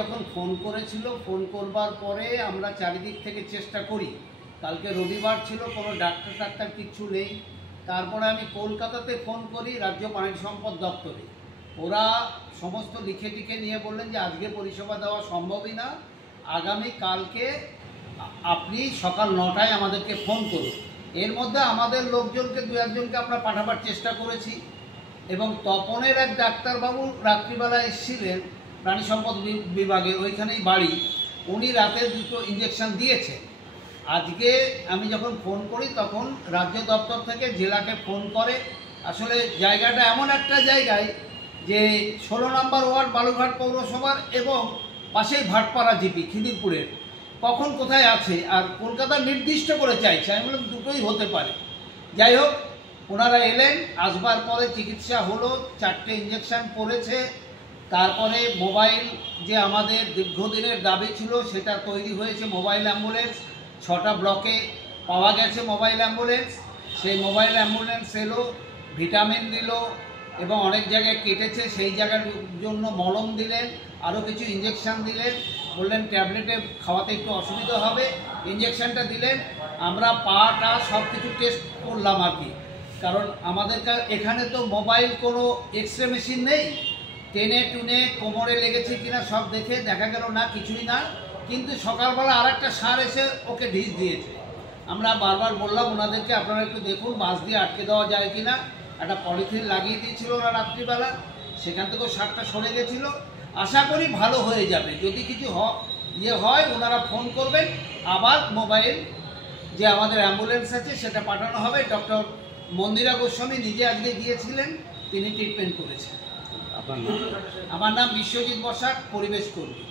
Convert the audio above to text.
যখন ফোন করেছিল, ফোন করবার পরে আমরা চারিদিক থেকে চেষ্টা করি। কালকে রবিবার ছিল, কোনো ডাক্তার কিচ্ছু নেই। তারপরে আমি কলকাতাতে ফোন করি রাজ্য পানি সম্পদ দপ্তরে। ওরা সমস্ত লিখে টিখে নিয়ে বললেন যে আজকে পরিষেবা দেওয়া সম্ভবই না, আগামী কালকে আপনি সকাল 9টায় আমাদেরকে ফোন করুন। এর মধ্যে আমাদের লোকজনকে দু একজনকে আমরা পাঠাবার চেষ্টা করেছি এবং তপনের এক ডাক্তারবাবু রাত্রিবেলা এসেছিলেন প্রাণী সম্পদ বিভাগে, ওইখানেই বাড়ি। উনি রাতে 2টো ইঞ্জেকশন দিয়েছে। আজকে আমি যখন ফোন করি তখন রাজ্য দপ্তর থেকে জেলাকে ফোন করে। আসলে জায়গাটা এমন একটা জায়গায় যে 16 নম্বর ওয়ার্ড বালুরঘাট পৌরসভার এবং পাশেই ভাটপাড়া জিপি খিদিরপুরের, কখন কোথায় আছে আর কলকাতা নির্দিষ্ট করে চাইছে। আমি বললাম দুটোই হতে পারে। যাই হোক, ওনারা এলেন, আসবার পরে চিকিৎসা হলো, 4টে ইঞ্জেকশন পড়েছে। তারপরে মোবাইল যে আমাদের দীর্ঘদিনের দাবি ছিল সেটা তৈরি হয়েছে, মোবাইল অ্যাম্বুলেন্স 6টা ব্লকে পাওয়া গেছে মোবাইল অ্যাম্বুলেন্স। সেই মোবাইল অ্যাম্বুলেন্স এলো, ভিটামিন দিল এবং অনেক জায়গায় কেটেছে সেই জায়গার জন্য মলম দিলেন, আরও কিছু ইঞ্জেকশন দিলেন, বললেন ট্যাবলেটে খাওয়াতে একটু অসুবিধা হবে, ইঞ্জেকশনটা দিলেন। আমরা পাটা সব কিছু টেস্ট করলাম আর কি, কারণ আমাদের এখানে তো মোবাইল কোনো এক্সরে মেশিন নেই। টেনে টুনে কোমরে লেগেছে কিনা সব দেখে দেখা গেল না, কিছুই না। কিন্তু সকালবেলা আর একটা সার এসে ওকে ঢিস দিয়েছে। আমরা বারবার বললাম ওনাদেরকে আপনারা একটু দেখুন বাঁশ দিয়ে আটকে দেওয়া যায় কিনা। একটা পলিথিন লাগিয়ে দিয়েছিল ওরা রাত্রিবেলা, সেখান থেকেও সারটা সরে গেছিলো। আশা করি ভালো হয়ে যাবে। যদি কিছু হয় ওনারা ফোন করবেন, আবার মোবাইল যে আমাদের অ্যাম্বুলেন্স আছে সেটা পাঠানো হবে। ডক্টর মন্দিরা গোস্বামী নিজে আজকে গিয়েছিলেন, তিনি ট্রিটমেন্ট করেছেন। আমার নাম বিশ্বজিৎ বসাক, পরিবেশ কর্মী।